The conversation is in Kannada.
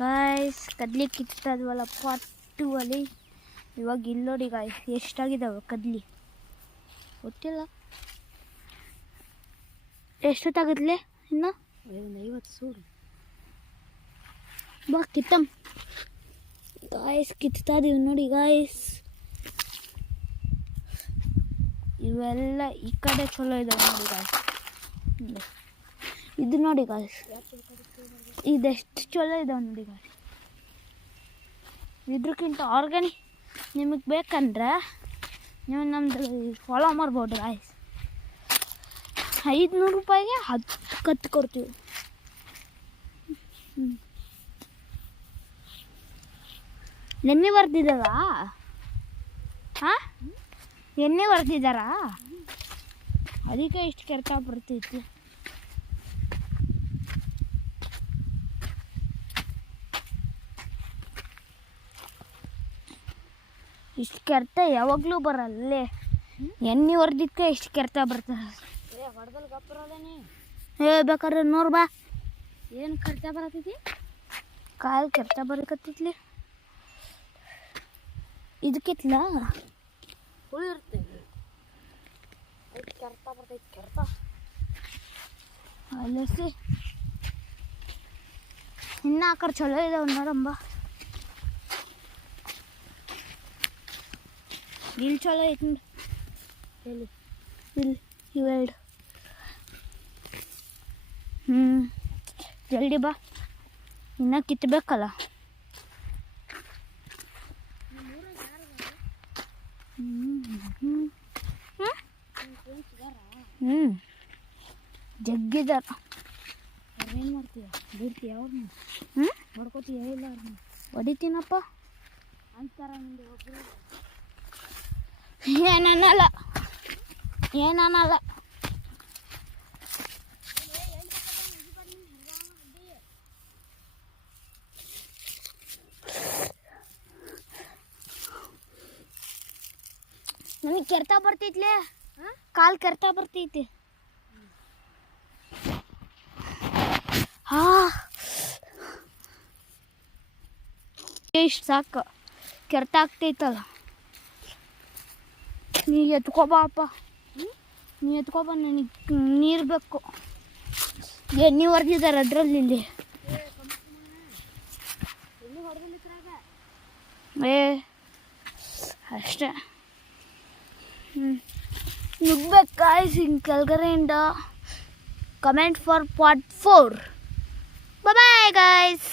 ಗಾಯ್ಸ್ ಕದ್ಲಿ ಕಿತ್ತದ್ವಲ್ಲ ಪಾರ್ಟ್ 2 ಅಲ್ಲಿ ಇವಾಗ ಇಲ್ಲಿ ನೋಡಿ ಗಾಯ್ಸ್ ಎಷ್ಟಾಗಿದ್ದಾವೆ ಕದ್ಲಿ ಗೊತ್ತಿಲ್ಲ ಎಷ್ಟೊತ್ತಾಗತ್ಲೆ ಇನ್ನು 50 ಸೂಡು ಬಾ ಕಿತ್ತಮ್ ಗಾಯ್ಸ್ ಕಿತ್ತಾ ಇದೀವಿ ನೋಡಿ ಗಾಯ್ಸ್ ಇವೆಲ್ಲ ಈ ಕಡೆ ಚಲೋ ಇದಾವೆ ನೋಡಿ ಗಾಯ್ಸ್ ಇದು ನೋಡಿ ಗಾಯ್ಸ್ ಇದೆಷ್ಟು ಚಲೋ ಇದಾವೆ ನೋಡಿ ಗಾಯ್ಸ್ ಇದ್ರಕ್ಕಿಂತ ಆರ್ಗ್ಯಾನಿಕ್ ನಿಮಗೆ ಬೇಕಂದ್ರೆ ನೀವು ನಮ್ಮದು ಫಾಲೋ ಮಾಡ್ಬೋದು ಗಾಯ್ಸ್ 500 ರೂಪಾಯಿಗೆ 10 ಕತ್ತು ಕೊಡ್ತೀವಿ ಎಣ್ಣೆ ಬರ್ದಿದ್ದಾರಾ ಹಾಂ ಎಣ್ಣೆ ಬರ್ದಿದ್ದಾರಾ ಅದಕ್ಕೆ ಇಷ್ಟು ಕೆರ್ತಾ ಬರ್ತೈತಿ ಇಷ್ಟು ಕೆರ್ತ ಯಾವಾಗಲೂ ಬರಲ್ಲೇ ಎಣ್ಣೆ ಹೊರ್ದಿದ್ಕೆ ಇಷ್ಟು ಕೆರ್ತ ಬರ್ತದೆ ಹೊಡೆದಲ್ಲಿ ಗಪ್ಪರದೇನಿ ಬೇಕಾದ್ರೆ ನೋಡು ಬಾ ಏನು ಕರ್ತಾ ಬರತೈತಿ ಕಾಲು ಕೆರ್ತ ಬರಕತ್ತೈತ್ಲಿ ಇದಕ್ಕಿತ್ಲ ಹುಳಿ ಇರುತ್ತೆ ಕೆರ್ತಾ ಬರ್ತೈತಿ ಕೆರ್ತಾ ಅಲ್ಲಸಿ ಇನ್ನು ಆ ಕಡೆ ಚಲೋ ಇದಾವೆ ನೋಡಂಬ ಇಲ್ಲಿ ಚಲೋ ಐತಿ ನೋಡಿ ಎಲ್ಲಿ ಇಲ್ಲಿ ಇವೆರಡು ಜಲ್ದಿ ಬಾ ಇನ್ನು ಕಿತ್ತಬೇಕಲ್ಲ ಜಗ್ಗಿದಾರ ಏನು ಮಾಡ್ತೀಯ ಬಿಡ್ತೀಯ ಅವ್ರನ್ನ ಹೊಡ್ಕೋತೀಯ ಇಲ್ಲ ಅವ್ರನ್ನ ಹೊಡಿತೀನಪ್ಪ ಅಂತಾರ ನಿಂದು ಒಬ್ಬರು ಏನನ್ನಲ್ಲ ಏನನ್ನಲ್ಲ ನನಗೆ ಕೆರ್ತಾ ಬರ್ತೈತ್ಲೆ ಕಾಲು ಕೆರ್ತಾ ಬರ್ತೈತಿ ಇಷ್ಟು ಸಾಕು ಕೆರ್ತಾ ಆಗ್ತೈತಲ್ಲ ನೀ ಎತ್ಕೊಬಾಪ್ಪ ನೀ ಎತ್ಕೊಬ ನನಗೆ ನೀರು ಬೇಕು ಎಣ್ಣೆ ಹೊರ್ದಿದ್ದಾರೆ ಅದರಲ್ಲಿ ಇಲ್ಲಿ ಏ ಅಷ್ಟೇ ನುಗ್ಬೇಕು ಗಾಯ್ಸ್ ಹಿಂಗೆ ಕೆಳಗಡೆಯಿಂದ comment for part 4 bye guys.